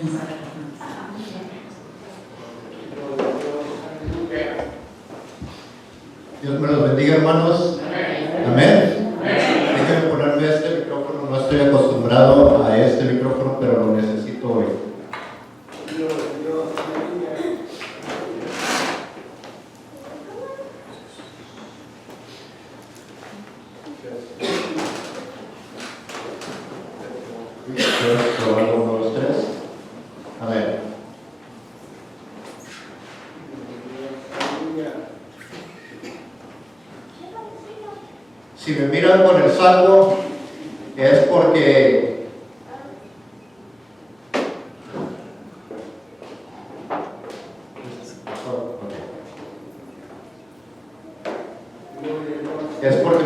Dios me los bendiga, hermanos. Amén. Déjenme ponerme este micrófono. No estoy acostumbrado a este micrófono, pero lo necesito hoy. Probando 1, 2, 3. A ver. Si me miran con el salvo, es porque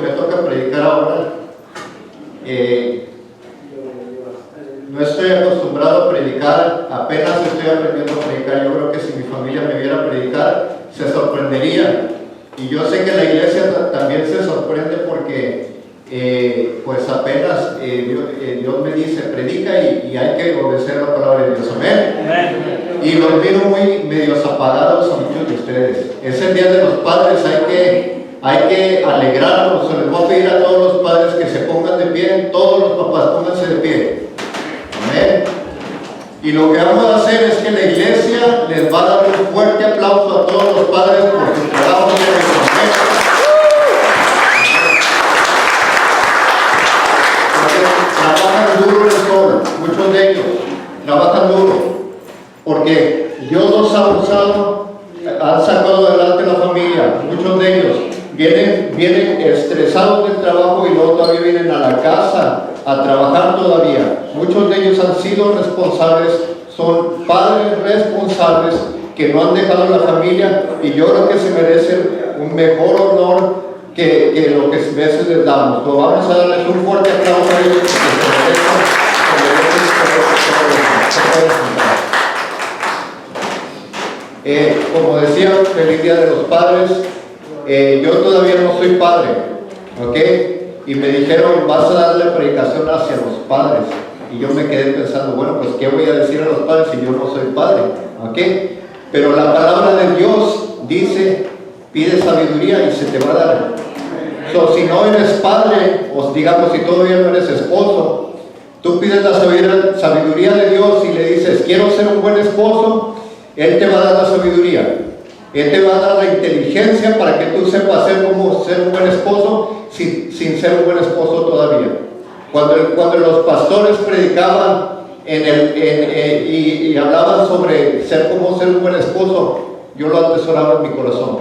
me toca predicar ahora. No estoy acostumbrado a predicar, apenas estoy aprendiendo a predicar. Yo creo que si mi familia me viera predicar, se sorprendería. Y yo sé que la iglesia también se sorprende porque pues apenas Dios me dice predica y hay que obedecer la palabra de Dios. Amén. Y los miro muy medios apagados a muchos de ustedes. Es el día de los padres, hay que alegrarnos. Se les voy a pedir a todos los padres que se pongan de pie. Todos los papás pónganse de pie. Amén. Y lo que vamos a hacer es que la iglesia les va a dar un fuerte aplauso a todos los padres por su trabajo de reconocer. Trabajan duro en el sol, muchos de ellos trabajan duro, porque Dios los ha usado, han sacado adelante la familia. Muchos de ellos vienen estresados del trabajo y luego todavía vienen a la casa a trabajar todavía. Muchos de ellos han sido responsables, son padres responsables que no han dejado la familia, y yo creo que se merecen un mejor honor que lo que a veces les damos. Pero vamos a darles un fuerte aplauso a ellos porque se merecen. Como decía, feliz día de los padres. Yo todavía no soy padre, ¿ok? Y me dijeron, vas a darle predicación hacia los padres. Y yo me quedé pensando, bueno, pues ¿qué voy a decir a los padres si yo no soy padre? ¿Ok? Pero la palabra de Dios dice, pide sabiduría y se te va a dar. Si no eres padre, o digamos si todavía no eres esposo, tú pides la sabiduría de Dios y le dices, quiero ser un buen esposo. Él te va a dar la sabiduría. Él te va a dar la inteligencia para que tú sepas cómo ser un buen esposo sin ser un buen esposo todavía. Cuando los pastores predicaban y hablaban sobre cómo ser un buen esposo, yo lo atesoraba en mi corazón.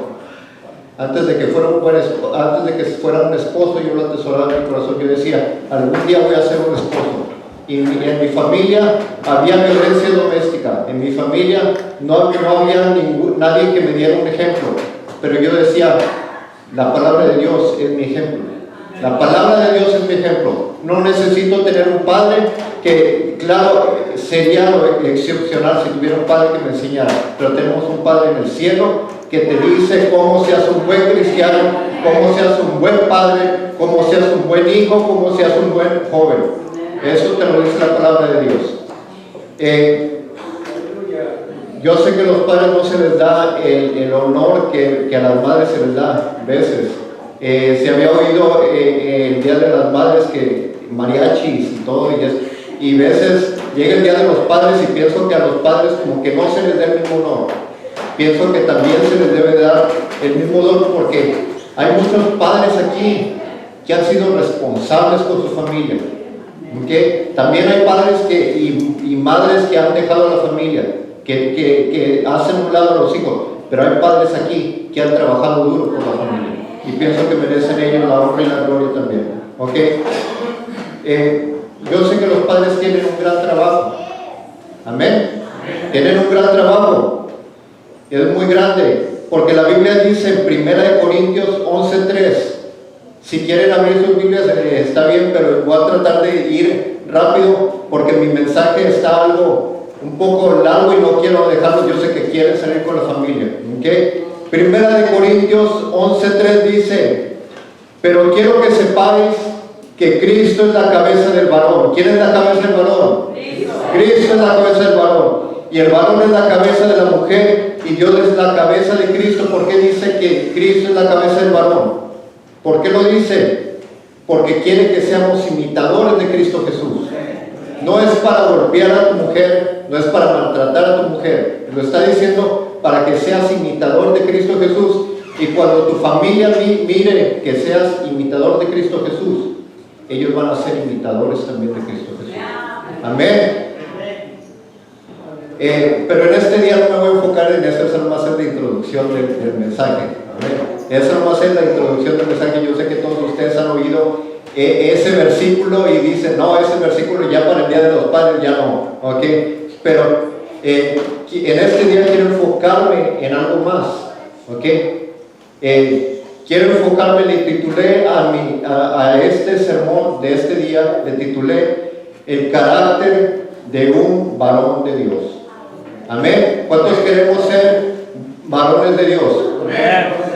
Antes de que fuera un esposo, yo lo atesoraba en mi corazón. Yo decía, algún día voy a ser un esposo. Y en mi familia había violencia doméstica. En mi familia no había nadie que me diera un ejemplo. Pero yo decía, la palabra de Dios es mi ejemplo. La palabra de Dios es mi ejemplo. No necesito tener un padre que, claro, sería lo excepcional si tuviera un padre que me enseñara. Pero tenemos un Padre en el cielo que te dice cómo seas un buen cristiano, cómo seas un buen padre, cómo seas un buen hijo, cómo seas un buen joven. Eso te lo dice la palabra de Dios. Yo sé que a los padres no se les da el honor que a las madres se les da a veces. Se había oído el Día de las Madres que mariachis y todo, y veces llega el Día de los Padres y pienso que a los padres como que no se les da el mismo honor. Pienso que también se les debe dar el mismo honor porque hay muchos padres aquí que han sido responsables con su familia. ¿Okay? También hay padres y madres que han dejado a la familia, que hacen un lado a los hijos, pero hay padres aquí que han trabajado duro por la familia y pienso que merecen ellos la honra y la gloria también. ¿Okay? Yo sé que los padres tienen un gran trabajo. Amén. Tienen un gran trabajo. Es muy grande, porque la Biblia dice en 1 Corintios 11:3. Si quieren abrir sus Biblias, está bien, pero voy a tratar de ir rápido porque mi mensaje está algo un poco largo y no quiero dejarlo. Yo sé que quieren salir con la familia. ¿Okay? 1 Corintios 11:3 dice, pero quiero que sepáis que Cristo es la cabeza del varón. ¿Quién es la cabeza del varón? Cristo es la cabeza del varón. Y el varón es la cabeza de la mujer y Dios es la cabeza de Cristo. ¿Por qué dice que Cristo es la cabeza del varón? ¿Por qué lo dice? Porque quiere que seamos imitadores de Cristo Jesús. No es para golpear a tu mujer, no es para maltratar a tu mujer. Lo está diciendo para que seas imitador de Cristo Jesús. Y cuando tu familia mire que seas imitador de Cristo Jesús, ellos van a ser imitadores también de Cristo Jesús. Amén. Pero en este día no me voy a enfocar en eso, esa no va a ser la introducción del mensaje. Amén. Esa no va a ser la introducción del mensaje. Yo sé que todos ustedes han oído ese versículo y dicen, no, ese versículo ya para el Día de los Padres ya no. ¿Ok? Pero en este día quiero enfocarme en algo más. ¿Ok? Quiero enfocarme, le titulé a este sermón de este día, le titulé el carácter de un varón de Dios. Amén. ¿Cuántos queremos ser varones de Dios? Amén.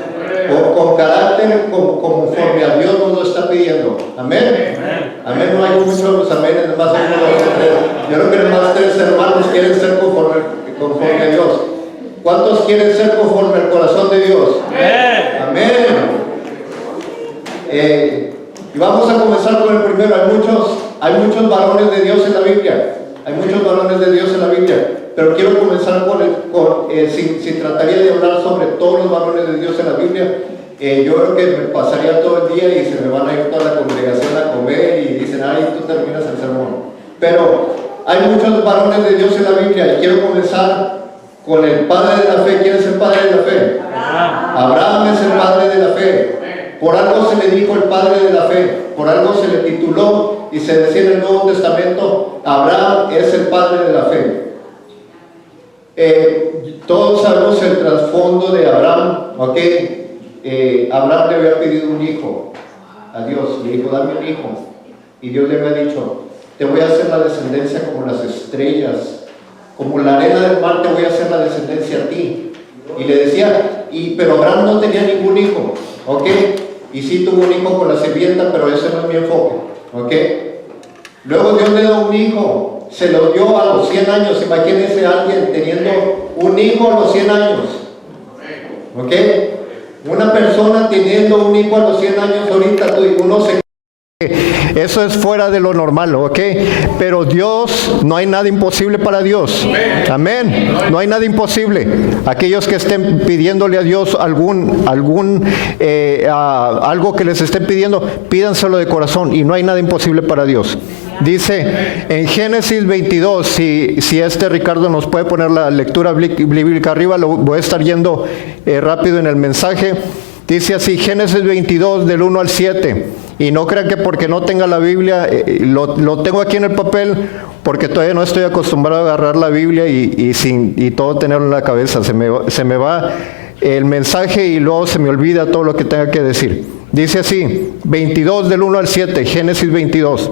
Con carácter conforme a Dios nos lo está pidiendo. Amén. Amén. No hay muchos amén, más uno, dos, tres. Yo creo que más 3 hermanos quieren ser conforme a Dios. ¿Cuántos quieren ser conforme al corazón de Dios? Amén. Y vamos a comenzar con el primero. Hay muchos varones de Dios en la Biblia. Hay muchos varones de Dios en la Biblia. Pero quiero comenzar si trataría de hablar sobre todos los varones de Dios en la Biblia, yo creo que me pasaría todo el día y se me van a ir toda la congregación a comer y dicen, ay, tú terminas el sermón. Pero hay muchos varones de Dios en la Biblia y quiero comenzar con el padre de la fe. ¿Quién es el padre de la fe? Abraham es el padre de la fe. Por algo se le dijo el padre de la fe, por algo se le tituló y se decía en el Nuevo Testamento, Abraham es el padre de la fe. Todos sabemos el trasfondo de Abraham, ¿ok? Abraham le había pedido un hijo a Dios, le dijo, dame un hijo. Y Dios le había dicho, te voy a hacer la descendencia como las estrellas, como la arena del mar te voy a hacer la descendencia a ti. Y le decía, pero Abraham no tenía ningún hijo, ¿ok? Y sí tuvo un hijo con la sirvienta, pero ese no es mi enfoque, ¿ok? Luego Dios le da un hijo, se lo dio a los 100 años, imagínense a alguien teniendo un hijo a los 100 años, ¿ok? Una persona teniendo un hijo a los 100 años, ahorita uno se... Eso es fuera de lo normal, ¿ok? Pero Dios, no hay nada imposible para Dios. Amén. No hay nada imposible. Aquellos que estén pidiéndole a Dios algo que les estén pidiendo, pídanselo de corazón y no hay nada imposible para Dios. Dice en Génesis 22, si Ricardo nos puede poner la lectura bíblica arriba, lo voy a estar yendo rápido en el mensaje. Dice así, Génesis 22 del 1 al 7. Y no crean que porque no tenga la Biblia, lo tengo aquí en el papel, porque todavía no estoy acostumbrado a agarrar la Biblia y todo tenerlo en la cabeza. Se me va el mensaje y luego se me olvida todo lo que tenga que decir. Dice así, 22 del 1 al 7, Génesis 22.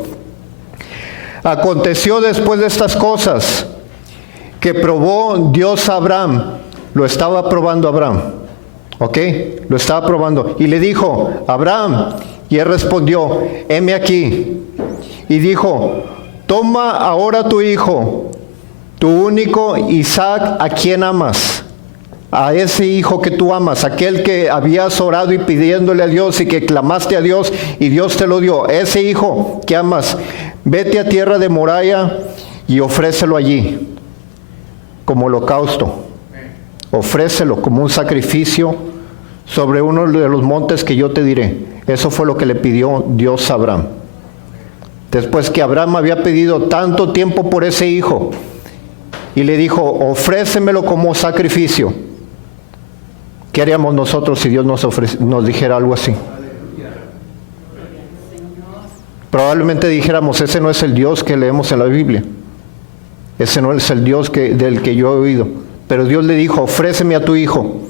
Aconteció después de estas cosas que probó Dios a Abraham. Lo estaba probando Abraham. ¿Ok? Lo estaba probando. Y le dijo, Abraham, y él respondió, heme aquí. Y dijo, toma ahora tu hijo, tu único Isaac, a quien amas. A ese hijo que tú amas, aquel que habías orado y pidiéndole a Dios y que clamaste a Dios y Dios te lo dio. Ese hijo que amas, vete a tierra de Moriah y ofrécelo allí como holocausto. Ofrécelo como un sacrificio sobre uno de los montes que yo te diré. Eso fue lo que le pidió Dios a Abraham. Después que Abraham había pedido tanto tiempo por ese hijo, y le dijo, ofrécemelo como sacrificio. ¿Qué haríamos nosotros si Dios nos dijera algo así? Probablemente dijéramos, ese no es el Dios que leemos en la Biblia. Ese no es el Dios del que yo he oído. Pero Dios le dijo, ofréceme a tu hijo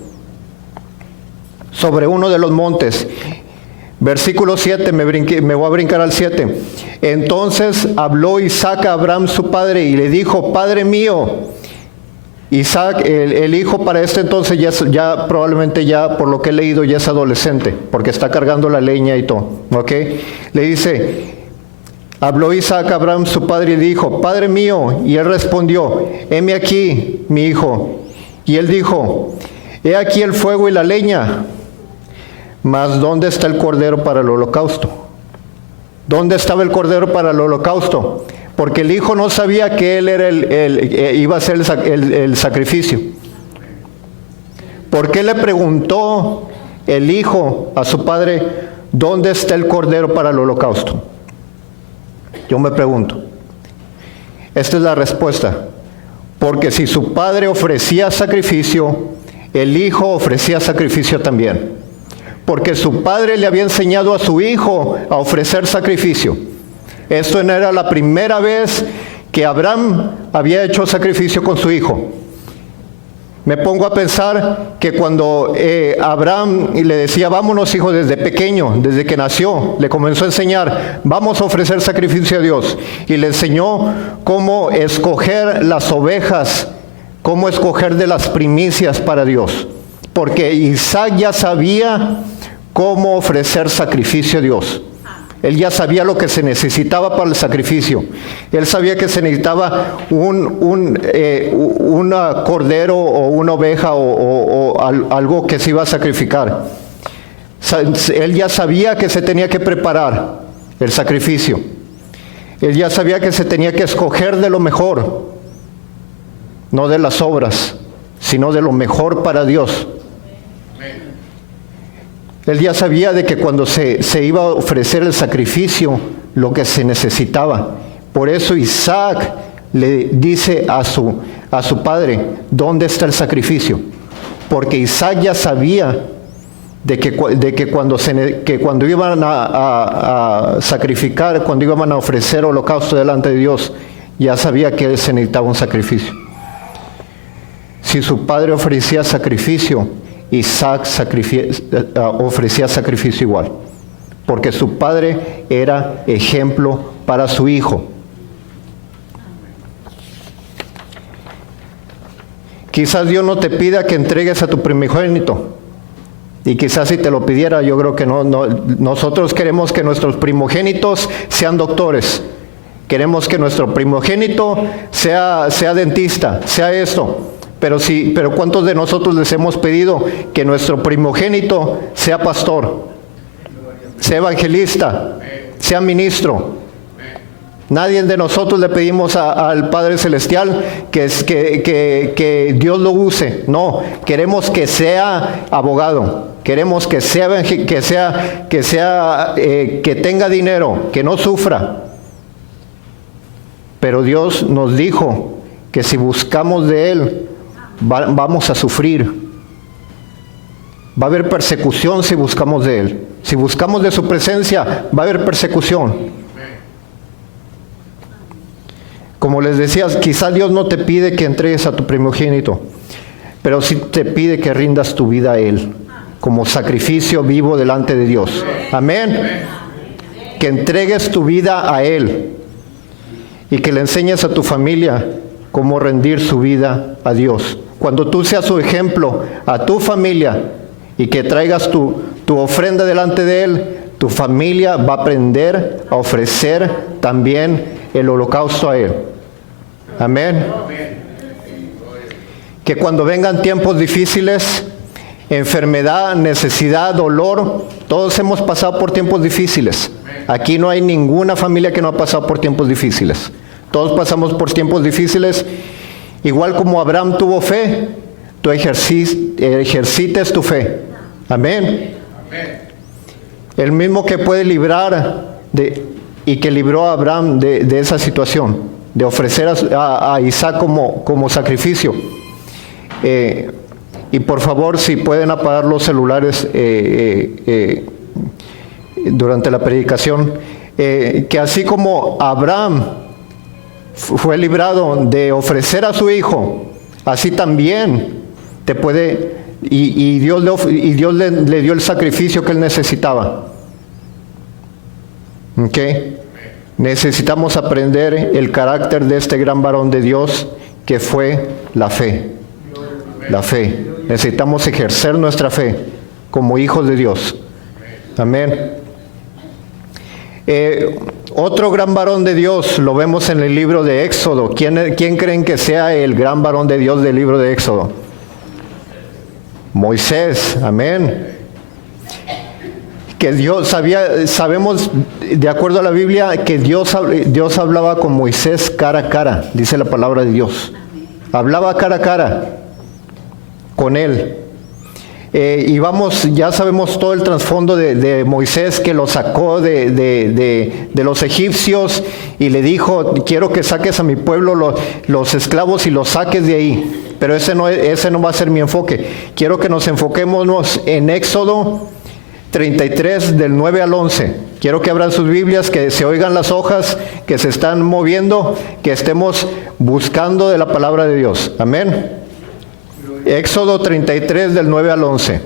sobre uno de los montes. Versículo 7, me voy a brincar al 7. Entonces habló Isaac a Abraham su padre y le dijo, Padre mío. Isaac, el hijo para este entonces ya probablemente ya por lo que he leído ya es adolescente, porque está cargando la leña y todo, ¿ok? Le dice, Habló Isaac a Abraham su padre y dijo: Padre mío. Y él respondió: heme aquí, mi hijo. Y él dijo: he aquí el fuego y la leña, mas ¿dónde está el cordero para el holocausto? ¿Dónde estaba el cordero para el holocausto? Porque el hijo no sabía que él era iba a ser el sacrificio. ¿Por qué le preguntó el hijo a su padre: ¿dónde está el cordero para el holocausto? Yo me pregunto. Esta es la respuesta. Porque si su padre ofrecía sacrificio, el hijo ofrecía sacrificio también. Porque su padre le había enseñado a su hijo a ofrecer sacrificio. Esto no era la primera vez que Abraham había hecho sacrificio con su hijo. Me pongo a pensar que cuando Abraham le decía: vámonos, hijo, desde pequeño, desde que nació, le comenzó a enseñar: vamos a ofrecer sacrificio a Dios. Y le enseñó cómo escoger las ovejas, cómo escoger de las primicias para Dios. Porque Isaac ya sabía cómo ofrecer sacrificio a Dios. Él ya sabía lo que se necesitaba para el sacrificio. Él sabía que se necesitaba un cordero o una oveja o algo que se iba a sacrificar. Él ya sabía que se tenía que preparar el sacrificio. Él ya sabía que se tenía que escoger de lo mejor, no de las obras, sino de lo mejor para Dios. Él ya sabía de que cuando se iba a ofrecer el sacrificio, lo que se necesitaba. Por eso Isaac le dice a su padre: ¿dónde está el sacrificio? Porque Isaac ya sabía de que cuando iban a sacrificar, cuando iban a ofrecer holocausto delante de Dios, ya sabía que se necesitaba un sacrificio. Si su padre ofrecía sacrificio, Isaac ofrecía sacrificio igual, porque su padre era ejemplo para su hijo. Quizás Dios no te pida que entregues a tu primogénito, y quizás si te lo pidiera, yo creo que no. Nosotros queremos que nuestros primogénitos sean doctores, queremos que nuestro primogénito sea dentista, sea esto. Pero ¿cuántos de nosotros les hemos pedido que nuestro primogénito sea pastor, sea evangelista, sea ministro? Nadie de nosotros le pedimos al Padre Celestial que Dios lo use. No, queremos que sea abogado, queremos que tenga dinero, que no sufra. Pero Dios nos dijo que si buscamos de Él, vamos a sufrir. Va a haber persecución si buscamos de Él. Si buscamos de su presencia, va a haber persecución. Como les decía, quizás Dios no te pide que entregues a tu primogénito, pero sí te pide que rindas tu vida a Él como sacrificio vivo delante de Dios. Amén. Que entregues tu vida a Él y que le enseñes a tu familia cómo rendir su vida a Dios. Cuando tú seas su ejemplo a tu familia y que traigas tu ofrenda delante de Él, tu familia va a aprender a ofrecer también el holocausto a Él. Amén. Que cuando vengan tiempos difíciles, enfermedad, necesidad, dolor, todos hemos pasado por tiempos difíciles. Aquí no hay ninguna familia que no ha pasado por tiempos difíciles. Todos pasamos por tiempos difíciles. Igual como Abraham tuvo fe, tú ejercites tu fe. Amén. El mismo que puede librar y que libró a Abraham de esa situación, de ofrecer a Isaac como sacrificio. Y por favor, si pueden apagar los celulares durante la predicación, que así como Abraham fue librado de ofrecer a su hijo, así también te puede, y Dios le dio el sacrificio que él necesitaba. ¿Ok? Necesitamos aprender el carácter de este gran varón de Dios, que fue la fe. La fe. Necesitamos ejercer nuestra fe como hijos de Dios. Amén. Otro gran varón de Dios lo vemos en el libro de Éxodo. ¿Quién creen que sea el gran varón de Dios del libro de Éxodo? Moisés, amén. Que Dios sabemos de acuerdo a la Biblia que Dios hablaba con Moisés cara a cara, dice la palabra de Dios. Hablaba cara a cara con él. Y ya sabemos todo el trasfondo de Moisés, que lo sacó de los egipcios y le dijo: quiero que saques a mi pueblo los esclavos y los saques de ahí. Pero ese no va a ser mi enfoque. Quiero que nos enfoquemos en Éxodo 33 del 9 al 11. Quiero que abran sus Biblias, que se oigan las hojas que se están moviendo, que estemos buscando de la palabra de Dios. Amén. Éxodo 33 del 9 al 11.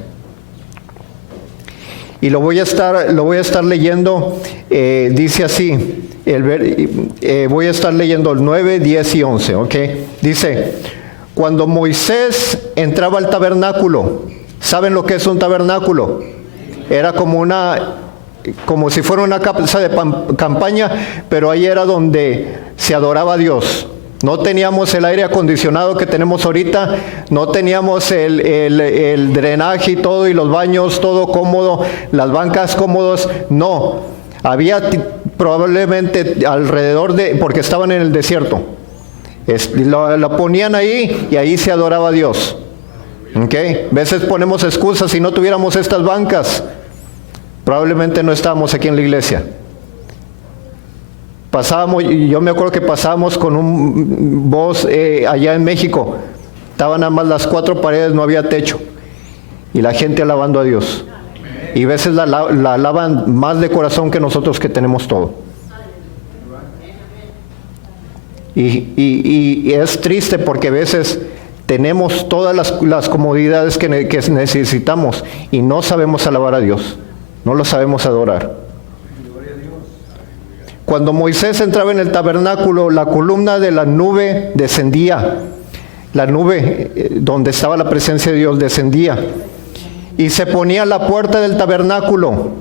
Y lo voy a estar leyendo, dice así, voy a estar leyendo el 9, 10 y 11, ¿ok? Dice: cuando Moisés entraba al tabernáculo, ¿saben lo que es un tabernáculo? Era como si fuera una casa de campaña, pero ahí era donde se adoraba a Dios. No teníamos el aire acondicionado que tenemos ahorita, no teníamos el drenaje y todo, y los baños, todo cómodo, las bancas cómodos, no. Había probablemente alrededor porque estaban en el desierto. Lo ponían ahí y ahí se adoraba a Dios. ¿Okay? A veces ponemos excusas: si no tuviéramos estas bancas, probablemente no estábamos aquí en la iglesia. Yo me acuerdo que pasábamos con un bus allá en México. Estaban nada más las 4 paredes, no había techo. Y la gente alabando a Dios. Y a veces la alaban más de corazón que nosotros, que tenemos todo. Y es triste porque a veces tenemos todas las comodidades que necesitamos y no sabemos alabar a Dios. No lo sabemos adorar. Cuando Moisés entraba en el tabernáculo, la columna de la nube descendía. La nube donde estaba la presencia de Dios descendía. Y se ponía a la puerta del tabernáculo.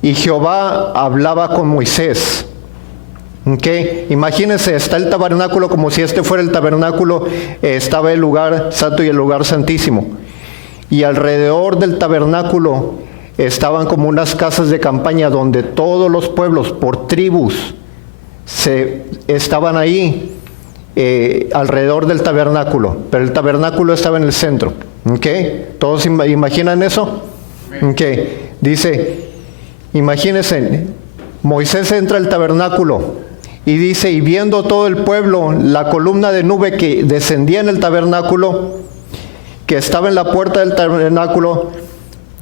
Y Jehová hablaba con Moisés. ¿Okay? Imagínense, está el tabernáculo como si este fuera el tabernáculo. Estaba el lugar santo y el lugar santísimo. Y alrededor del tabernáculo estaban como unas casas de campaña donde todos los pueblos por tribus estaban ahí alrededor del tabernáculo, pero el tabernáculo estaba en el centro. ¿Okay? ¿Todos imaginan eso? Okay. Dice, imagínense, Moisés entra al tabernáculo y dice: y viendo todo el pueblo la columna de nube que descendía en el tabernáculo, que estaba en la puerta del tabernáculo,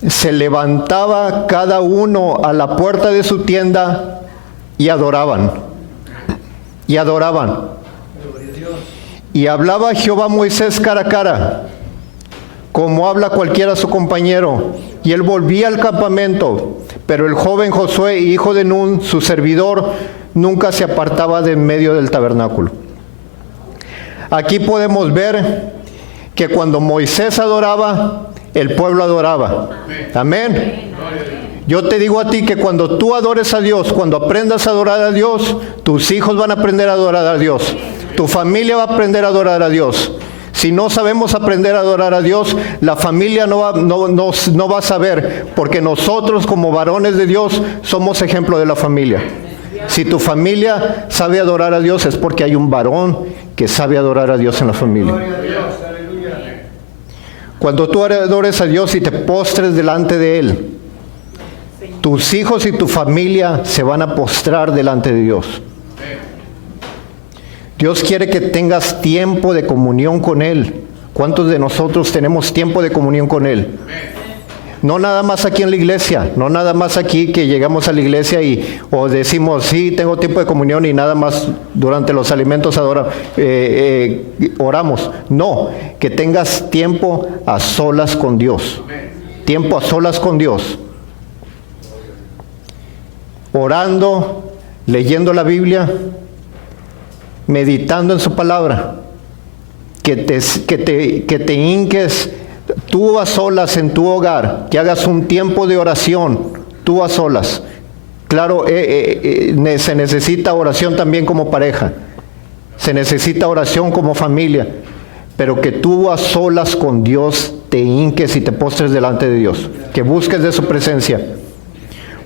se levantaba cada uno a la puerta de su tienda y adoraban. Y adoraban. Y hablaba Jehová a Moisés cara a cara, como habla cualquiera a su compañero. Y él volvía al campamento, pero el joven Josué, hijo de Nun, su servidor, nunca se apartaba de en medio del tabernáculo. Aquí podemos ver que cuando Moisés adoraba, el pueblo adoraba. Amén. Yo te digo a ti que cuando tú adores a Dios, cuando aprendas a adorar a Dios, tus hijos van a aprender a adorar a Dios. Tu familia va a aprender a adorar a Dios. Si no sabemos aprender a adorar a Dios, la familia no va a saber, porque nosotros como varones de Dios somos ejemplo de la familia. Si tu familia sabe adorar a Dios, es porque hay un varón que sabe adorar a Dios en la familia. Cuando tú adores a Dios y te postres delante de Él, tus hijos y tu familia se van a postrar delante de Dios. Dios quiere que tengas tiempo de comunión con Él. ¿Cuántos de nosotros tenemos tiempo de comunión con Él? No nada más aquí en la iglesia, no nada más aquí que llegamos a la iglesia o decimos, sí, tengo tiempo de comunión, y nada más durante los alimentos oramos. No, que tengas tiempo a solas con Dios. Tiempo a solas con Dios. Orando, leyendo la Biblia, meditando en su palabra. Que te hinques tú a solas en tu hogar, que hagas un tiempo de oración, tú a solas, Claro, se necesita oración también como pareja. Se necesita oración como familia. Pero que tú a solas con Dios te hinques y te postres delante de Dios. Que busques de su presencia.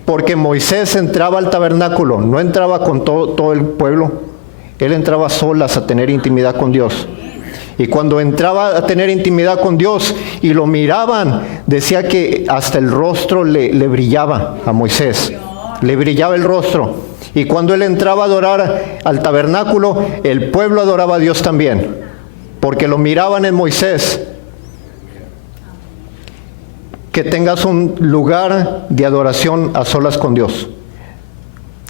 Porque Moisés entraba al tabernáculo, no entraba con todo el pueblo. Él entraba a solas a tener intimidad con Dios. Y cuando entraba a tener intimidad con Dios y lo miraban, decía que hasta el rostro le brillaba a Moisés. Le brillaba el rostro. Y cuando él entraba a adorar al tabernáculo, el pueblo adoraba a Dios también. Porque lo miraban en Moisés. Que tengas un lugar de adoración a solas con Dios.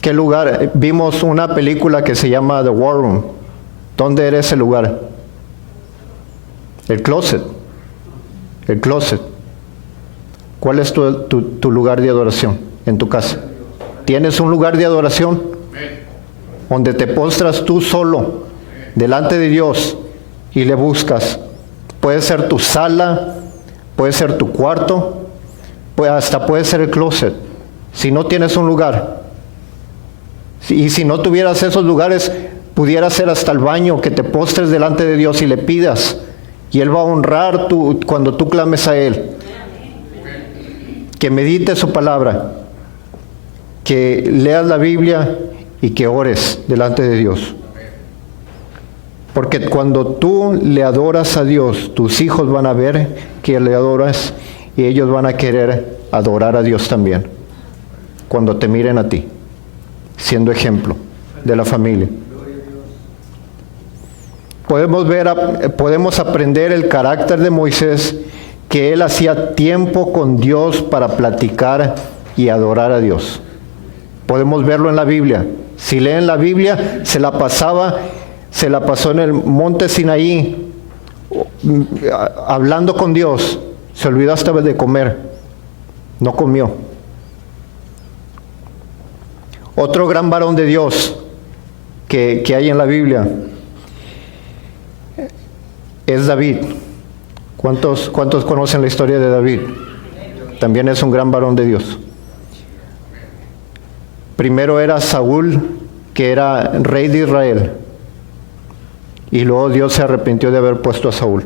¿Qué lugar? Vimos una película que se llama The War Room. ¿Dónde era ese lugar? El closet. El closet. ¿Cuál es tu lugar de adoración en tu casa? ¿Tienes un lugar de adoración? Donde te postras tú solo delante de Dios y le buscas. Puede ser tu sala, puede ser tu cuarto, hasta puede ser el closet. Si no tienes un lugar. Y si no tuvieras esos lugares, pudiera ser hasta el baño, que te postres delante de Dios y le pidas. Y Él va a honrar cuando tú clames a Él. Que medites su palabra. Que leas la Biblia y que ores delante de Dios. Porque cuando tú le adoras a Dios, tus hijos van a ver que le adoras y ellos van a querer adorar a Dios también. Cuando te miren a ti, siendo ejemplo de la familia. Podemos aprender el carácter de Moisés, que él hacía tiempo con Dios para platicar y adorar a Dios. Podemos verlo en la Biblia. Si leen la Biblia, se la pasó en el monte Sinaí, hablando con Dios. Se olvidó hasta de comer. No comió. Otro gran varón de Dios que hay en la Biblia es David. ¿Cuántos conocen la historia de David? También es un gran varón de Dios. Primero era Saúl, que era rey de Israel. Y luego Dios se arrepintió de haber puesto a Saúl.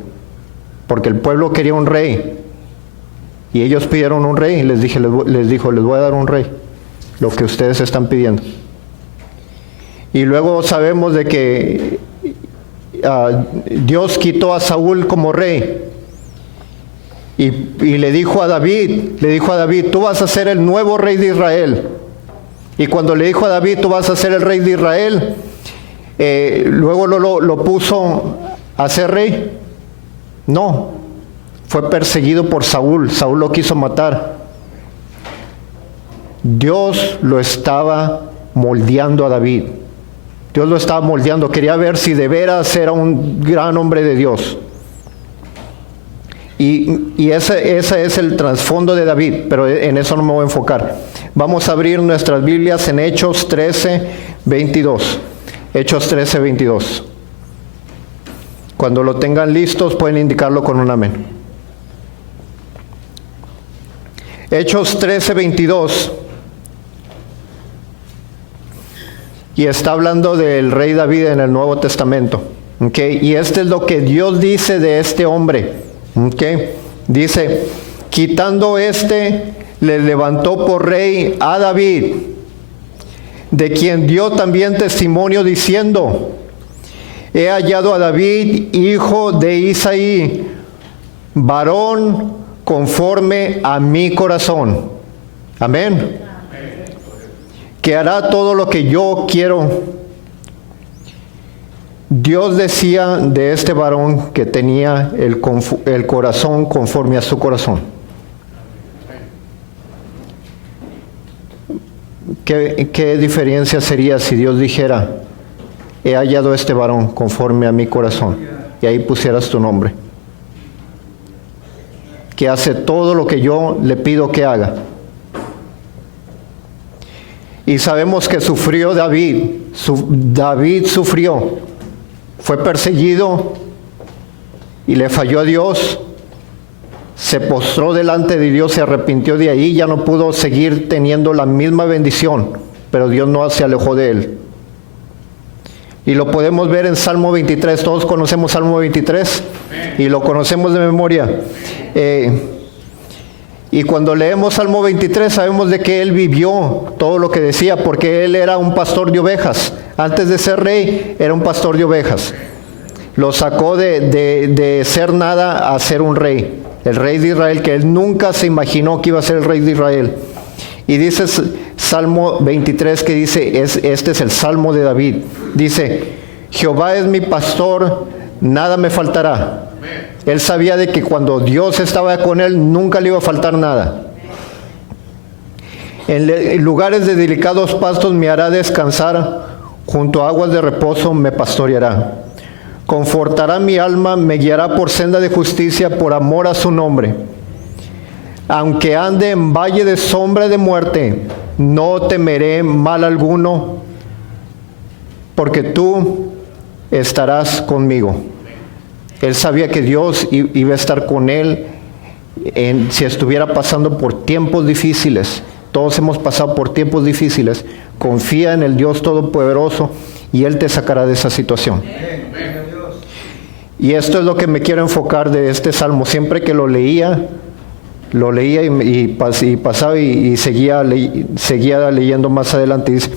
Porque el pueblo quería un rey. Y ellos pidieron un rey y les dijo, les voy a dar un rey. Lo que ustedes están pidiendo. Y luego sabemos de que Dios quitó a Saúl como rey. Y le dijo a David, tú vas a ser el nuevo rey de Israel. Y cuando le dijo a David, tú vas a ser el rey de Israel, luego lo puso a ser rey. No, fue perseguido por Saúl. Saúl lo quiso matar. Dios lo estaba moldeando a David. Dios lo estaba moldeando. Quería ver si de veras era un gran hombre de Dios. Y ese es el trasfondo de David, pero en eso no me voy a enfocar. Vamos a abrir nuestras Biblias en Hechos 13, 22. Hechos 13, 22. Cuando lo tengan listos pueden indicarlo con un amén. Hechos 13, 22. Y está hablando del rey David en el Nuevo Testamento. ¿Okay? Y este es lo que Dios dice de este hombre. ¿Okay? Dice, quitando le levantó por rey a David, de quien dio también testimonio diciendo, he hallado a David, hijo de Isaí, varón conforme a mi corazón. Amén. Que hará todo lo que yo quiero. Dios decía de este varón que tenía el corazón conforme a su corazón. ¿Qué diferencia sería si Dios dijera, he hallado a este varón conforme a mi corazón? Y ahí pusieras tu nombre. Que hace todo lo que yo le pido que haga. Y sabemos que sufrió David. David sufrió. Fue perseguido y le falló a Dios. se postró delante de Dios, se arrepintió de ahí, ya no pudo seguir teniendo la misma bendición, pero Dios no se alejó de él. Y lo podemos ver en Salmo 23, todos conocemos Salmo 23 y lo conocemos de memoria. Y cuando leemos Salmo 23 sabemos de que él vivió todo lo que decía, porque él era un pastor de ovejas. Antes de ser rey, era un pastor de ovejas. Lo sacó de ser nada a ser un rey. El rey de Israel, que él nunca se imaginó que iba a ser el rey de Israel. Y dice Salmo 23 que dice, este es el Salmo de David. Dice, Jehová es mi pastor, nada me faltará. Él sabía de que cuando Dios estaba con él, nunca le iba a faltar nada. En lugares de delicados pastos me hará descansar, junto a aguas de reposo me pastoreará. Confortará mi alma, me guiará por senda de justicia, por amor a su nombre. Aunque ande en valle de sombra de muerte, no temeré mal alguno, porque tú estarás conmigo. Él sabía que Dios iba a estar con él si estuviera pasando por tiempos difíciles. Todos hemos pasado por tiempos difíciles. Confía en el Dios Todopoderoso y Él te sacará de esa situación. Y esto es lo que me quiero enfocar de este salmo. Siempre que lo leía y pasaba y seguía leyendo más adelante. Dice,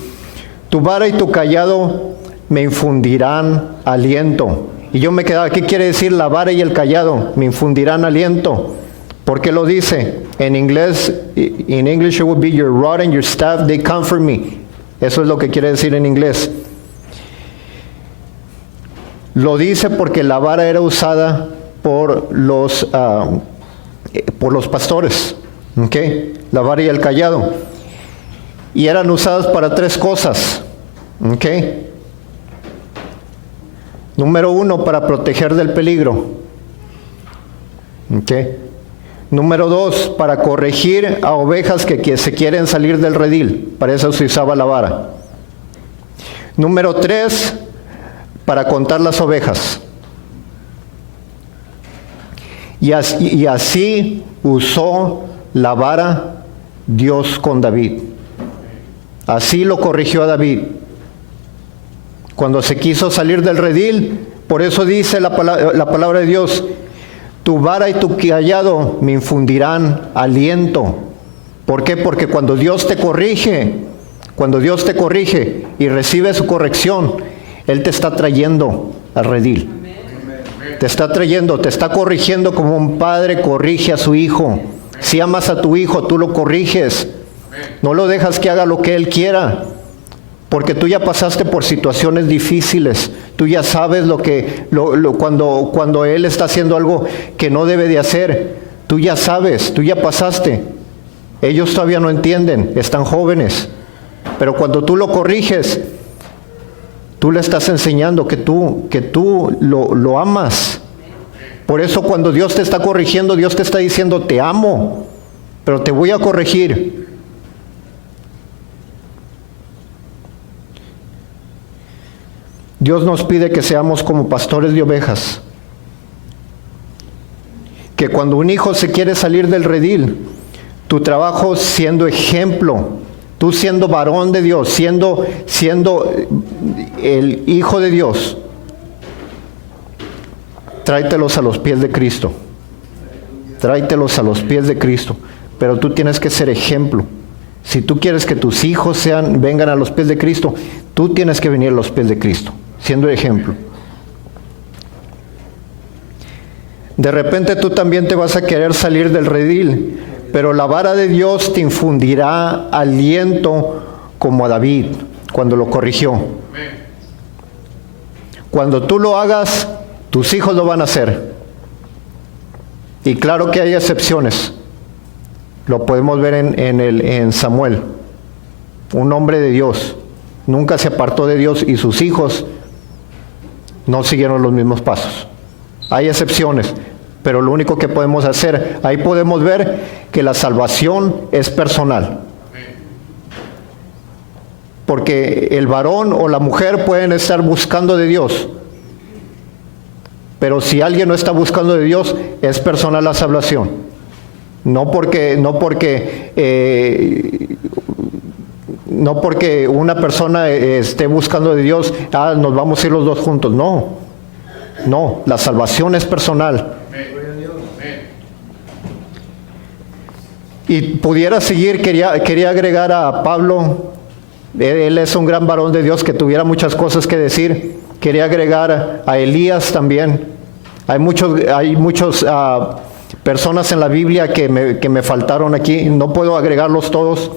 tu vara y tu callado me infundirán aliento. Y yo me quedaba, ¿qué quiere decir la vara y el callado? Me infundirán aliento. ¿Por qué lo dice? En inglés, in English it would be your rod and your staff, they comfort me. Eso es lo que quiere decir en inglés. Lo dice porque la vara era usada por los pastores, ¿okay? La vara y el callado. Y eran usadas para tres cosas, ¿okay? Número uno, para proteger del peligro. ¿Okay? Número dos, para corregir a ovejas que se quieren salir del redil. Para eso se usaba la vara. Número tres, para contar las ovejas. Y así usó la vara Dios con David. Así lo corrigió a David. Cuando se quiso salir del redil, por eso dice la palabra de Dios, tu vara y tu callado me infundirán aliento. ¿Por qué? Porque cuando Dios te corrige y recibe su corrección, Él te está trayendo al redil. Te está trayendo, te está corrigiendo como un padre corrige a su hijo. Si amas a tu hijo, tú lo corriges. No lo dejas que haga lo que él quiera. Porque tú ya pasaste por situaciones difíciles. Tú ya sabes cuando él está haciendo algo que no debe de hacer. Tú ya sabes, tú ya pasaste. Ellos todavía no entienden, están jóvenes. Pero cuando tú lo corriges, tú le estás enseñando que tú lo amas. Por eso cuando Dios te está corrigiendo, Dios te está diciendo, te amo, pero te voy a corregir. Dios nos pide que seamos como pastores de ovejas. Que cuando un hijo se quiere salir del redil, tu trabajo siendo ejemplo, tú siendo varón de Dios, siendo el hijo de Dios, tráetelos a los pies de Cristo. Tráetelos a los pies de Cristo. Pero tú tienes que ser ejemplo. Si tú quieres que tus hijos vengan a los pies de Cristo, tú tienes que venir a los pies de Cristo, siendo ejemplo. De repente tú también te vas a querer salir del redil, pero la vara de Dios te infundirá aliento como a David cuando lo corrigió. Cuando tú lo hagas, tus hijos lo van a hacer. Y claro que hay excepciones. Lo podemos ver en Samuel, un hombre de Dios. Nunca se apartó de Dios y sus hijos no siguieron los mismos pasos. Hay excepciones, pero lo único que podemos hacer, ahí podemos ver que la salvación es personal. Porque el varón o la mujer pueden estar buscando de Dios, pero si alguien no está buscando de Dios, es personal la salvación. No porque una persona esté buscando de Dios, nos vamos a ir los dos juntos. No, la salvación es personal. Y pudiera seguir, quería agregar a Pablo. Él es un gran varón de Dios que tuviera muchas cosas que decir. Quería agregar a Elías también. Hay muchos personas en la Biblia que me faltaron aquí. No puedo agregarlos todos.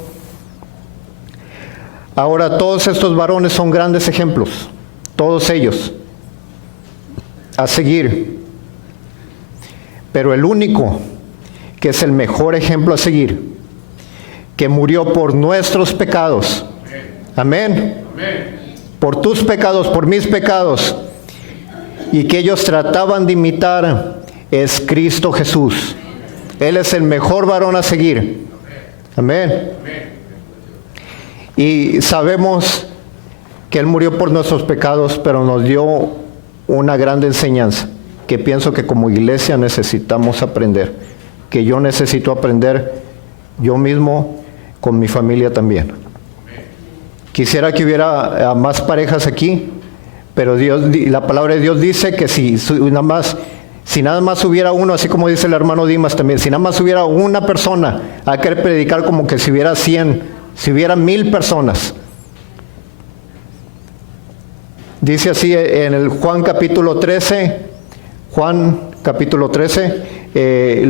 Ahora, todos estos varones son grandes ejemplos. Todos ellos. A seguir. Pero el único que es el mejor ejemplo a seguir, que murió por nuestros pecados. Amén. Por tus pecados, por mis pecados, y que ellos trataban de imitar, es Cristo Jesús. Él es el mejor varón a seguir. Amén. Y sabemos que Él murió por nuestros pecados, pero nos dio una gran enseñanza, que pienso que como iglesia necesitamos aprender, que yo necesito aprender yo mismo, con mi familia también. Quisiera que hubiera más parejas aquí, pero la palabra de Dios dice que si nada más hubiera uno, así como dice el hermano Dimas también, si nada más hubiera una persona a querer predicar, como que si hubiera 100, si hubiera 1000 personas. Dice así en el Juan capítulo 13,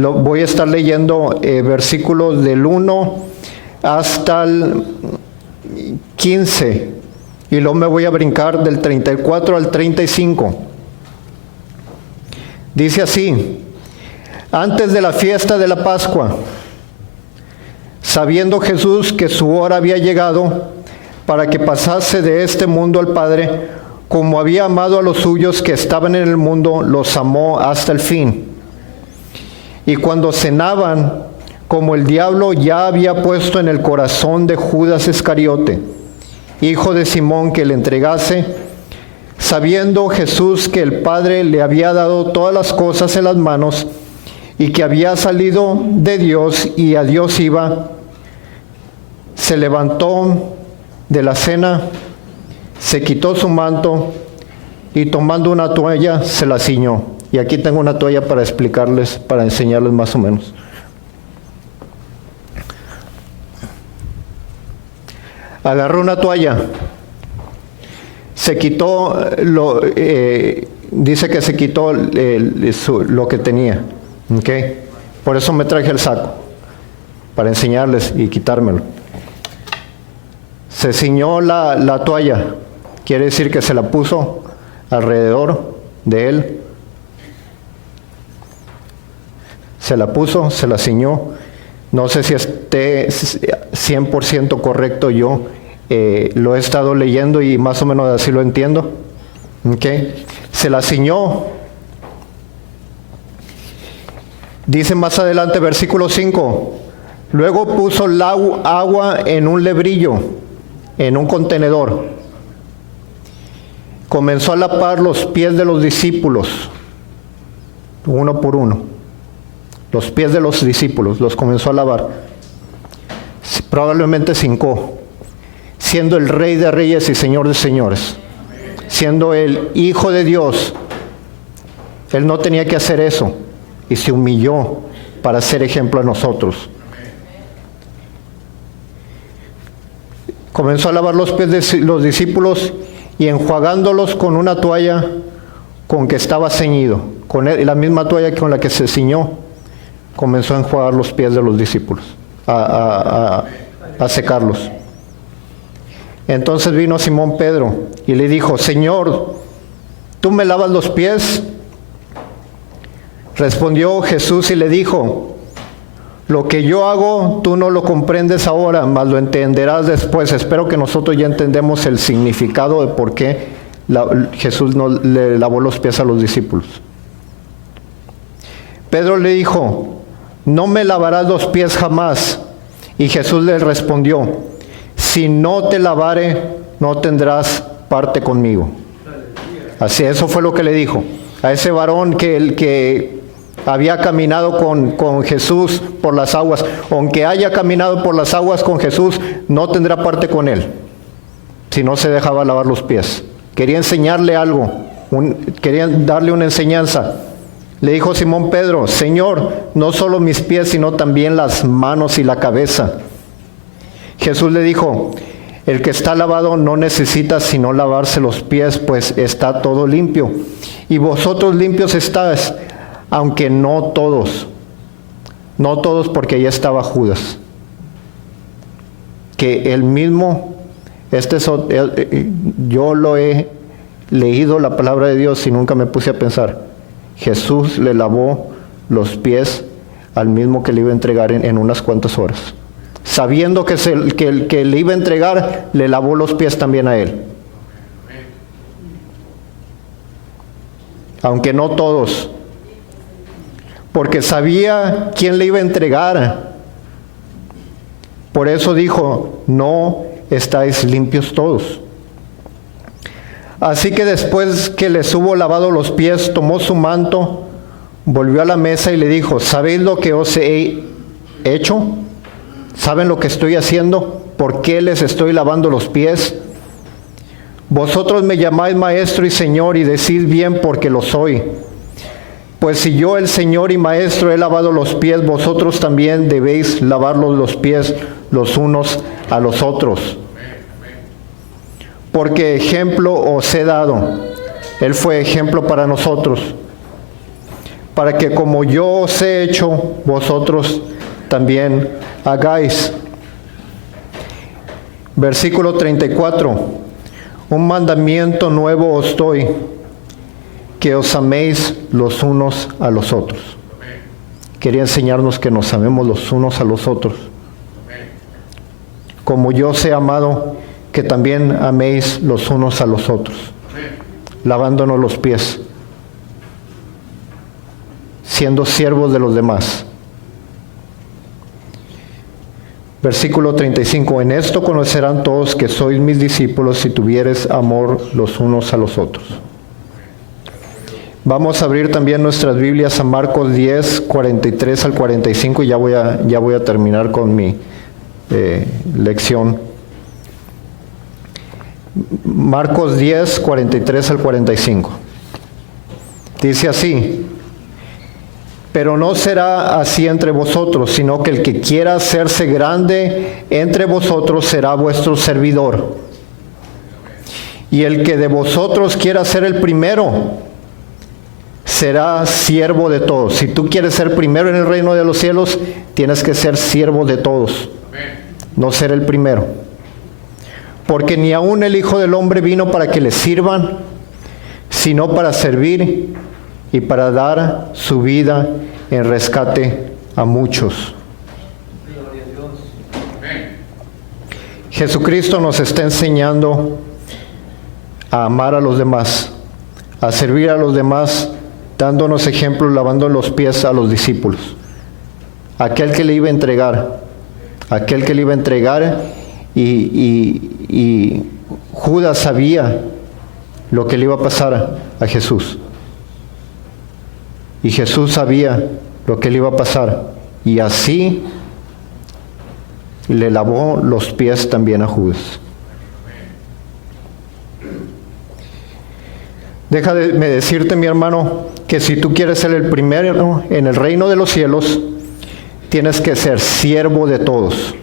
voy a estar leyendo versículos del 1 hasta el 15, y luego me voy a brincar del 34 al 35. Dice así: antes de la fiesta de la Pascua, sabiendo Jesús que su hora había llegado para que pasase de este mundo al Padre, como había amado a los suyos que estaban en el mundo, los amó hasta el fin. Y cuando cenaban, como el diablo ya había puesto en el corazón de Judas Iscariote, hijo de Simón, que le entregase, sabiendo Jesús que el Padre le había dado todas las cosas en las manos, y que había salido de Dios y a Dios iba, se levantó de la cena, se quitó su manto y tomando una toalla se la ciñó. Y aquí tengo una toalla para explicarles, para enseñarles más o menos. Agarró una toalla, se quitó, dice que se quitó lo que tenía. ¿Okay? Por eso me traje el saco, para enseñarles y quitármelo. Se ciñó la toalla, quiere decir que se la puso alrededor de él. Se la puso, se la ciñó. No sé si esté 100% correcto yo. Lo he estado leyendo y más o menos así lo entiendo. ¿Okay? Se la ciñó. Dice más adelante, versículo 5. Luego puso el agua en un lebrillo, en un contenedor. Comenzó a lavar los pies de los discípulos, uno por uno. Los pies de los discípulos los comenzó a lavar. Probablemente se hincó, siendo el Rey de Reyes y Señor de Señores, siendo el Hijo de Dios. Él no tenía que hacer eso y se humilló para ser ejemplo a nosotros. Comenzó a lavar los pies de los discípulos y enjuagándolos con una toalla con que estaba ceñido, con la misma toalla con la que se ciñó, comenzó a enjuagar los pies de los discípulos, a secarlos. Entonces vino Simón Pedro y le dijo: Señor, ¿tú me lavas los pies? Respondió Jesús y le dijo: lo que yo hago, tú no lo comprendes ahora, mas lo entenderás después. Espero que nosotros ya entendemos el significado de por qué Jesús no le lavó los pies a los discípulos. Pedro le dijo: no me lavarás los pies jamás. Y Jesús le respondió: si no te lavare, no tendrás parte conmigo. Así, eso fue lo que le dijo a ese varón había caminado con Jesús por las aguas. Aunque haya caminado por las aguas con Jesús, no tendrá parte con él, si no se dejaba lavar los pies. Quería enseñarle algo, quería darle una enseñanza. Le dijo Simón Pedro: Señor, no solo mis pies, sino también las manos y la cabeza. Jesús le dijo: el que está lavado no necesita sino lavarse los pies, pues está todo limpio. Y vosotros limpios estáis, aunque no todos. No todos, porque ahí estaba Judas. Que él mismo, yo lo he leído la palabra de Dios y nunca me puse a pensar. Jesús le lavó los pies al mismo que le iba a entregar en unas cuantas horas. Sabiendo que el que le iba a entregar, le lavó los pies también a él. Aunque no todos. Porque sabía quién le iba a entregar. Por eso dijo: no estáis limpios todos. Así que después que les hubo lavado los pies, tomó su manto, volvió a la mesa y le dijo: ¿sabéis lo que os he hecho? ¿Saben lo que estoy haciendo? ¿Por qué les estoy lavando los pies? Vosotros me llamáis maestro y señor, y decís bien, porque lo soy. Pues si yo, el Señor y Maestro, he lavado los pies, vosotros también debéis lavarlos los pies los unos a los otros. Porque ejemplo os he dado. Él fue ejemplo para nosotros, para que como yo os he hecho, vosotros también hagáis. Versículo 34. Un mandamiento nuevo os doy, que os améis los unos a los otros. Quería enseñarnos que nos amemos los unos a los otros. Como yo os he amado, que también améis los unos a los otros. Lavándonos los pies, siendo siervos de los demás. Versículo 35. En esto conocerán todos que sois mis discípulos, si tuviereis amor los unos a los otros. Vamos a abrir también nuestras Biblias a Marcos 10, 43 al 45, y ya voy a terminar con mi lección. Marcos 10, 43 al 45. Dice así: pero no será así entre vosotros, sino que el que quiera hacerse grande entre vosotros será vuestro servidor. Y el que de vosotros quiera ser el primero será siervo de todos. Si tú quieres ser primero en el reino de los cielos, tienes que ser siervo de todos, no ser el primero. Porque ni aun el Hijo del Hombre vino para que le sirvan, sino para servir y para dar su vida en rescate a muchos. Jesucristo nos está enseñando a amar a los demás, a servir a los demás, dándonos ejemplos, lavando los pies a los discípulos. Aquel que le iba a entregar, y Judas sabía lo que le iba a pasar a Jesús. Y Jesús sabía lo que le iba a pasar, y así le lavó los pies también a Judas. Déjame decirte, mi hermano, que si tú quieres ser el primero en el reino de los cielos, tienes que ser siervo de todos.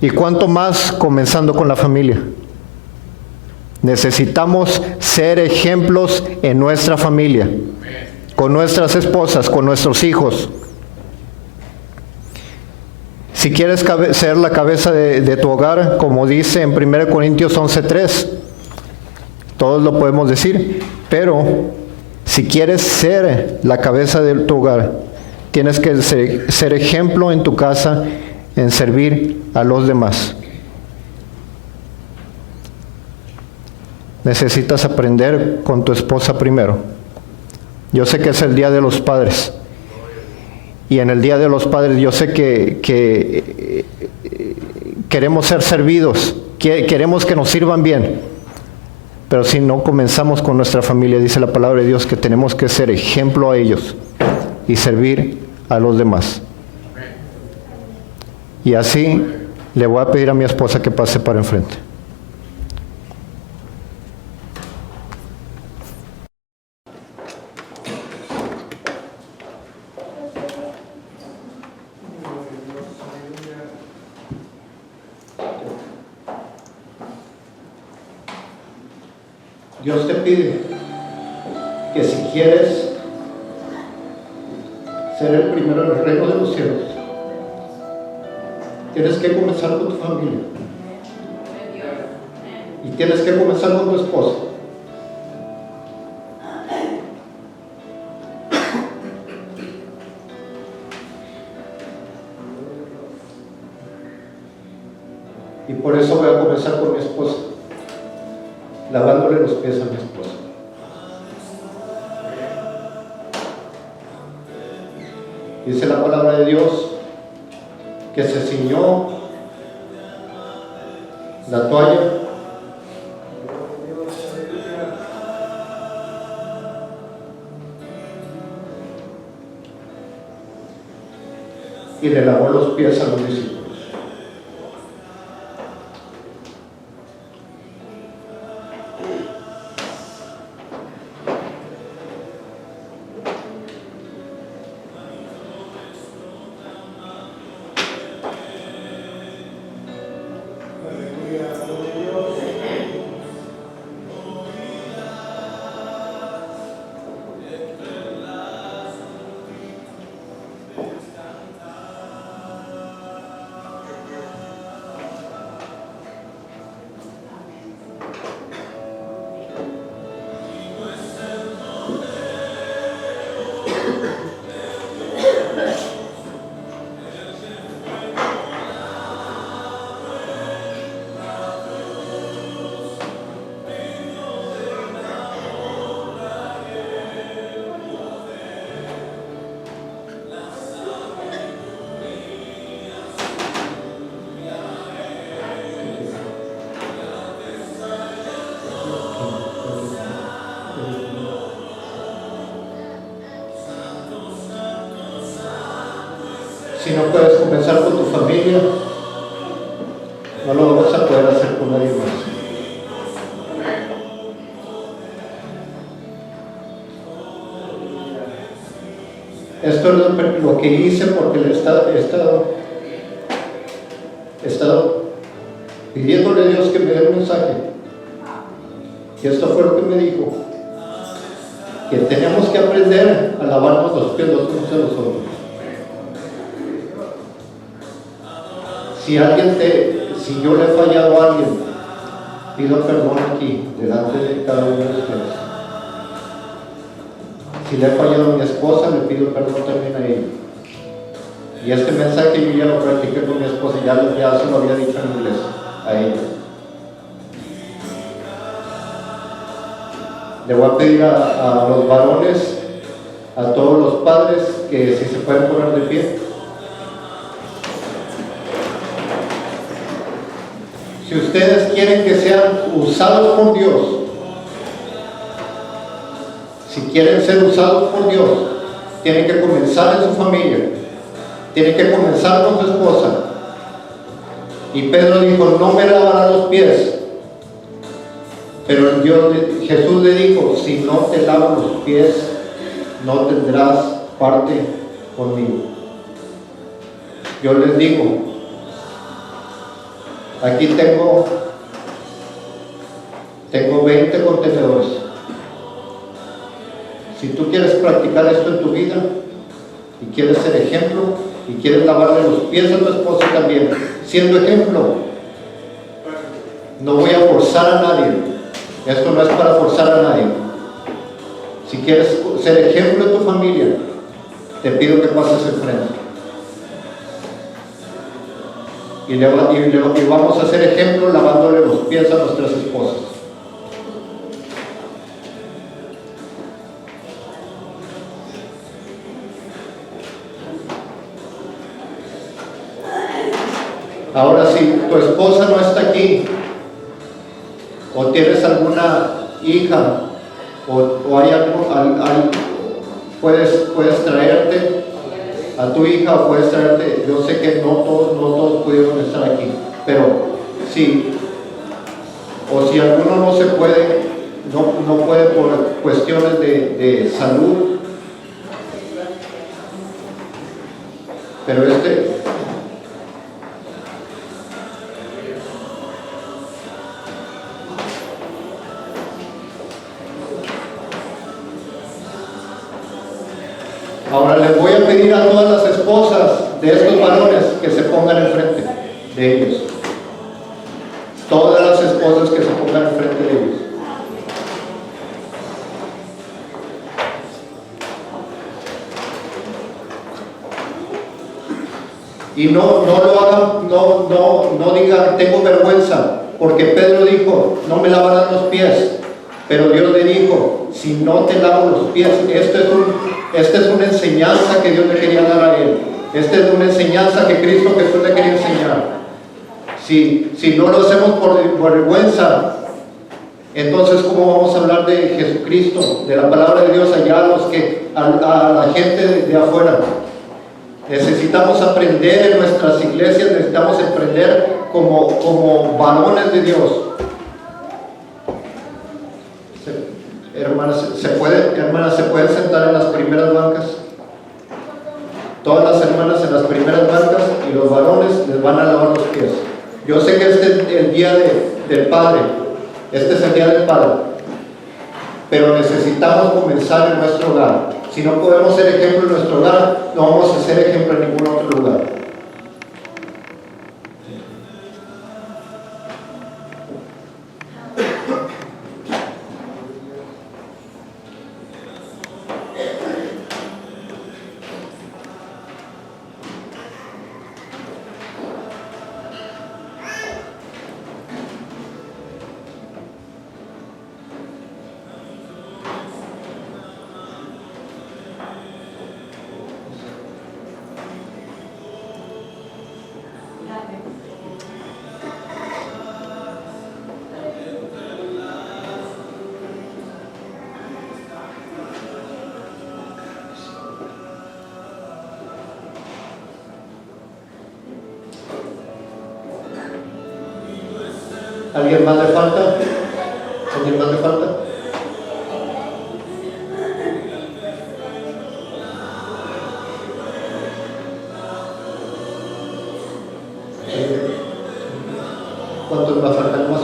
Y cuánto más comenzando con la familia. Necesitamos ser ejemplos en nuestra familia, con nuestras esposas, con nuestros hijos. Si quieres ser la cabeza de tu hogar, como dice en 1 Corintios 11:3, todos lo podemos decir, pero si quieres ser la cabeza de tu hogar, tienes que ser ejemplo en tu casa, en servir a los demás. Necesitas aprender con tu esposa primero. Yo sé que es el Día de los Padres. Y en el Día de los Padres yo sé que queremos ser servidos, queremos que nos sirvan bien. Pero si no comenzamos con nuestra familia, dice la palabra de Dios que tenemos que ser ejemplo a ellos y servir a los demás. Y así le voy a pedir a mi esposa que pase para enfrente. Dios te pide que si quieres ser el primero en el reino de los cielos, tienes que comenzar con tu familia. Y tienes que comenzar con tu esposa. Y por eso voy a comenzar con mi esposa, lavándole los pies a mi esposa. Dice la palabra de Dios que se ciñó la toalla y le lavó los pies a los discípulos. Si no puedes comenzar con tu familia, no lo vas a poder hacer con nadie más. Esto es lo que hice porque le he estado pidiéndole a Dios que me dé un mensaje. Y esto fue lo que me dijo, que tenemos que aprender a lavarnos los pies los unos a los otros. Si yo le he fallado a alguien, pido perdón aquí, delante de cada uno de ustedes. Si le he fallado a mi esposa, le pido perdón también a ella. Y este mensaje yo ya lo practiqué con mi esposa, ya se lo había dicho en inglés a ella. Le voy a pedir a los varones, a todos los padres, que si se pueden poner de pie. Si ustedes quieren que sean usados por Dios, si quieren ser usados por Dios, tienen que comenzar en su familia, tienen que comenzar con su esposa. Y Pedro dijo, no me lavarán los pies. Pero Jesús le dijo, si no te lavo los pies, no tendrás parte conmigo. Yo les digo, aquí tengo 20 contenedores. Si tú quieres practicar esto en tu vida y quieres ser ejemplo y quieres lavarle los pies a tu esposa también, siendo ejemplo, no voy a forzar a nadie. Esto no es para forzar a nadie. Si quieres ser ejemplo en tu familia, te pido que pases enfrente. Y vamos a hacer ejemplo lavándole los pies a nuestras esposas. Ahora, si tu esposa no está aquí o tienes alguna hija, o hay algo, puedes traerte a tu hija o puedes traerte. Yo sé que no todos pudieron estar aquí, pero sí, o si alguno no se puede, no puede por cuestiones de salud, pero ahora les voy a pedir a todas las esposas de estos varones que se pongan enfrente de ellos. Todas las esposas que se pongan enfrente de ellos. Y no lo hagan, no digan tengo vergüenza, porque Pedro dijo, no me lavarán los pies. Pero Dios le dijo, si no te lavo los pies, esta es una enseñanza que Dios le quería dar a él. Esta es una enseñanza que Cristo Jesús le quería enseñar. Si no lo hacemos por vergüenza, entonces ¿cómo vamos a hablar de Jesucristo, de la palabra de Dios allá a la gente de afuera? Necesitamos aprender en nuestras iglesias, necesitamos aprender como varones de Dios. Hermanas, ¿se pueden sentar en las primeras bancas? Todas las hermanas en las primeras bancas y los varones les van a lavar los pies. Yo sé que este es el día del Padre, este es el día del Padre, pero necesitamos comenzar en nuestro hogar. Si no podemos ser ejemplo en nuestro hogar, no vamos a ser ejemplo en ningún otro lugar. ¿Alguien más le falta? ¿Alguien más le falta? ¿Cuántos más faltan más?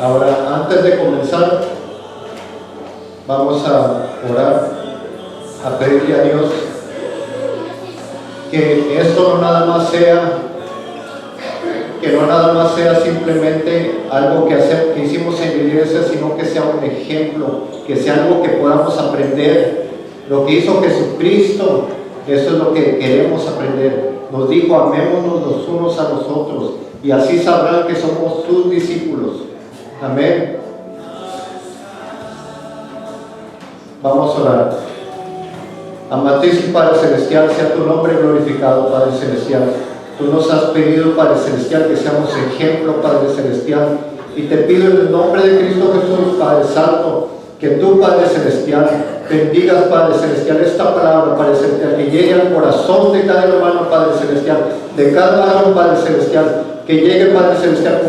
Ahora, antes de comenzar, vamos a orar, a pedirle a Dios que esto no nada más sea simplemente algo que hicimos en la iglesia, sino que sea un ejemplo, que sea algo que podamos aprender. Lo que hizo Jesucristo, eso es lo que queremos aprender. Nos dijo, amémonos los unos a los otros, y así sabrán que somos sus discípulos. Amén. Vamos a orar. Amantísimo Padre Celestial, sea tu nombre glorificado, Padre Celestial. Tú nos has pedido, Padre Celestial, que seamos ejemplo, Padre Celestial. Y te pido en el nombre de Cristo Jesús, Padre Santo, que tú, Padre Celestial, bendigas, Padre Celestial, esta palabra, Padre Celestial, que llegue al corazón de cada hermano, Padre Celestial, de cada varón, Padre Celestial, que llegue, Padre Celestial,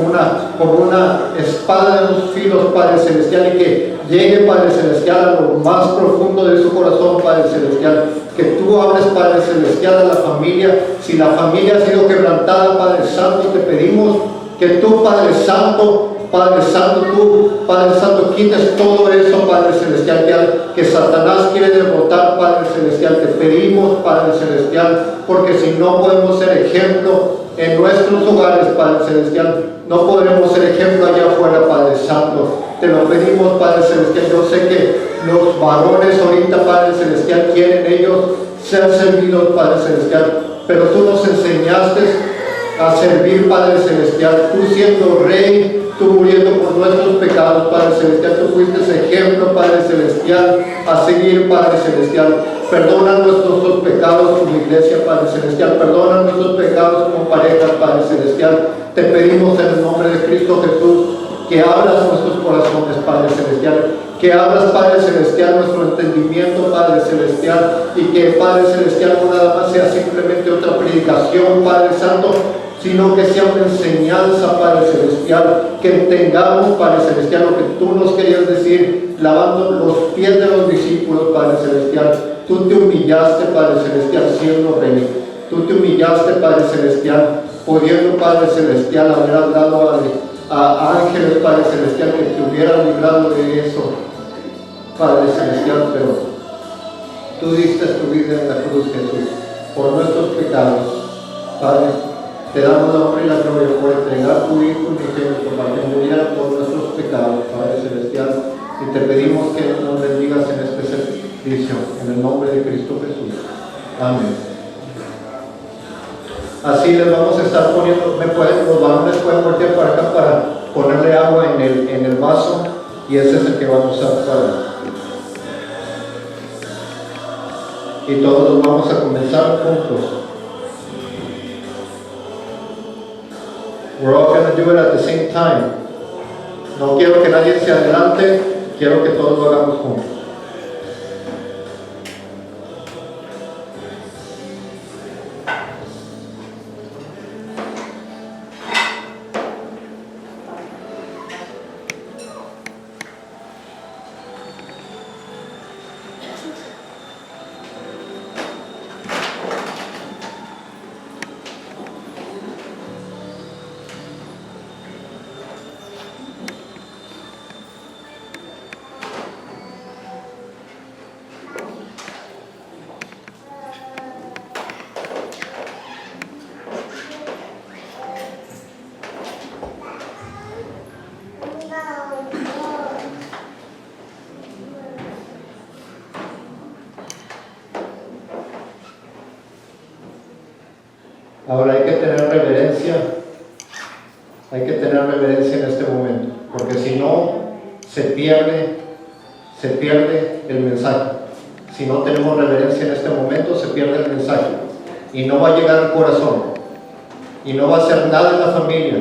como una espada de dos filos, Padre Celestial, y que llegue, Padre Celestial, a lo más profundo de su corazón, Padre Celestial. Que tú hables, Padre Celestial, a la familia. Si la familia ha sido quebrantada, Padre Santo, te pedimos que tú, Padre Santo, tú, Padre Santo, quites todo eso, Padre Celestial, que Satanás quiere derrotar, Padre Celestial. Te pedimos, Padre Celestial, porque si no podemos ser ejemplo en nuestros hogares, Padre Celestial, no podremos ser ejemplo allá afuera, Padre Santo. Te lo pedimos, Padre Celestial. Yo sé que los varones ahorita, Padre Celestial, quieren ellos ser servidos, Padre Celestial, pero tú nos enseñaste a servir, Padre Celestial, tú siendo Rey, tú muriendo por nuestros pecados, Padre Celestial, tú fuiste ejemplo, Padre Celestial, Celestial, a seguir, Padre Celestial. Perdona nuestros pecados como iglesia, Padre Celestial. Perdona nuestros pecados como pareja, Padre Celestial. Te pedimos en el nombre de Cristo Jesús que abras nuestros corazones, Padre Celestial. Que abras, Padre Celestial, nuestro entendimiento, Padre Celestial. Y que, Padre Celestial, no nada más sea simplemente otra predicación, Padre Santo, sino que sea una enseñanza, Padre Celestial, que entendamos, Padre Celestial, lo que tú nos querías decir, lavando los pies de los discípulos, Padre Celestial. Tú te humillaste, Padre Celestial, siendo rey. Tú te humillaste, Padre Celestial, pudiendo, Padre Celestial, haber hablado a ángeles, Padre Celestial, que te hubieran librado de eso, Padre Celestial, pero tú diste tu vida en la cruz, Jesús, por nuestros pecados, Padre. Te damos la honra y la gloria por entregar tu Hijo unigénito para que muriera por nuestros pecados, Padre Celestial. Y te pedimos que nos bendigas en este servicio, en el nombre de Cristo Jesús. Amén. Así les vamos a estar poniendo, los varones pueden voltear para acá para ponerle agua en el vaso, y ese es el que vamos a usar. Y todos vamos a comenzar juntos. We're all going to do it at the same time. No quiero que nadie se adelante, quiero que todos lo hagamos juntos. Ahora hay que tener reverencia en este momento, porque si no, se pierde el mensaje. Si no tenemos reverencia en este momento, se pierde el mensaje y no va a llegar al corazón y no va a hacer nada en la familia.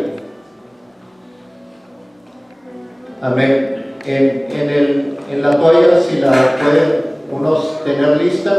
Amén. En la toalla, si la pueden unos tener lista.